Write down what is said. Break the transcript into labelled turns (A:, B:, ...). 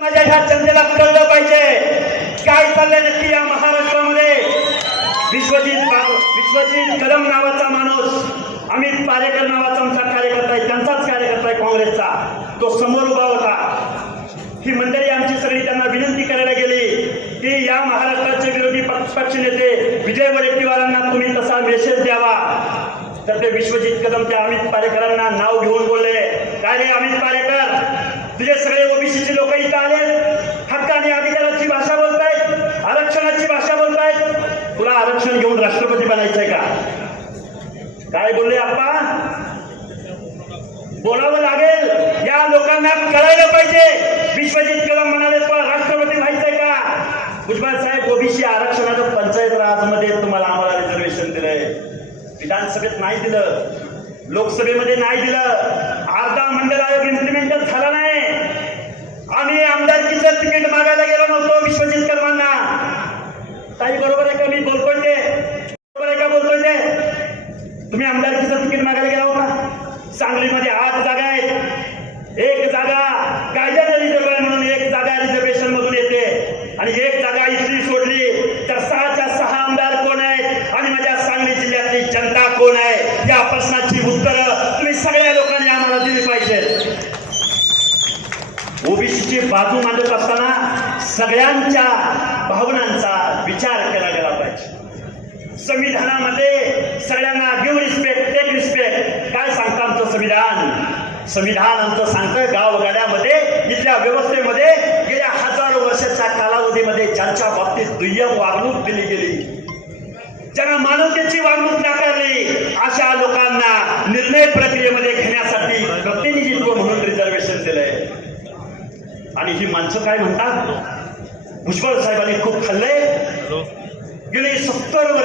A: माझ्या ह्या जनतेला कळलं पाहिजे. काय चाललंय नक्की या महाराष्ट्रामध्ये? विश्वजित विश्वजित कदम नावाचा माणूस अमित पारेकर नावाचा आमचा कार्यकर्ता आहे त्यांचाच कार्यकर्ता आहे काँग्रेसचा. तो समोर उभा होता. ही मंडळी आमची सगळी त्यांना विनंती करायला गेली की या महाराष्ट्राचे विरोधी पक्ष नेते विजय वडेट्टीवारांना तुम्ही तसा मेसेज द्यावा. तर ते विश्वजित कदम त्या अमित पारेकरांना नाव घेऊन बोलले. काय रे अमित पारेकर? तुझे सगळे आले अधिकाराची भाषा बोलतायत आरक्षणाची भाषा बोलतायत. तुला आरक्षण घेऊन राष्ट्रपती बनायचंय का? काय बोलले आप्पा? बोलावं लागेल. या लोकांना कळायला पाहिजे. विश्वजित कदम म्हणाले पण राष्ट्रपती व्हायचंय का? भुजबळ साहेब ओबीसी आरक्षणाचं पंचायत राजमध्ये तुम्हाला आम्हाला रिझर्वेशन दिलंय. विधानसभेत नाही दिलं. लोकसभेमध्ये नाही दिलं. अर्धा मंडळ आयोग इम्प्लिमेंटच झाला नाही आम्ही आमदारकीचं तिकीट मागायला गेलो नव्हतो विश्वजित कदमांना ताई बरोबर आहे का मी बोलतोय ते बरोबर आहे का बोलतोय ते तुम्ही आमदारकीचं तिकीट मागायला गेला होता. सांगलीमध्ये आठ जागा आहेत. एक जागा कायद्याने रिझर्व आहे म्हणून एक जागा रिझर्वेशन मधून येते. आणि एक जागा इथली सोडली तर सहाच्या सहा आमदार कोण आहेत? आणि माझ्या सांगली जिल्ह्यातली जनता कोण आहे? या प्रश्नाची उत्तरं तुम्ही सगळ्या लोकांनी आम्हाला दिली पाहिजेत ओबीसीची बाजू मांडत असताना सगळ्यांच्या भावनांचा विचार केला गेला पाहिजे. संविधानामध्ये सगळ्यांना गिव्ह रिस्पेक्ट टेक रिस्पेक्ट काय सांगतं आमचं संविधान? संविधान आमचं सांगतं गावगाड्यामध्ये इथल्या व्यवस्थेमध्ये गेल्या हजारो वर्षाच्या कालावधीमध्ये ज्यांच्या बाबतीत दुय्यम वागणूक दिली गेली. ज्यांना मानवतेची वागणूक नाकारली अशा लोकांना निर्णय प्रक्रियेमध्ये घेण्यासाठी प्रतिनिधित्व म्हणून रिझर्वेशन दिलंय आणि ही माणसं काय म्हणतात? भुजबळ साहेबांनी खूप खाल्लंय. गेली सत्तर वर्ष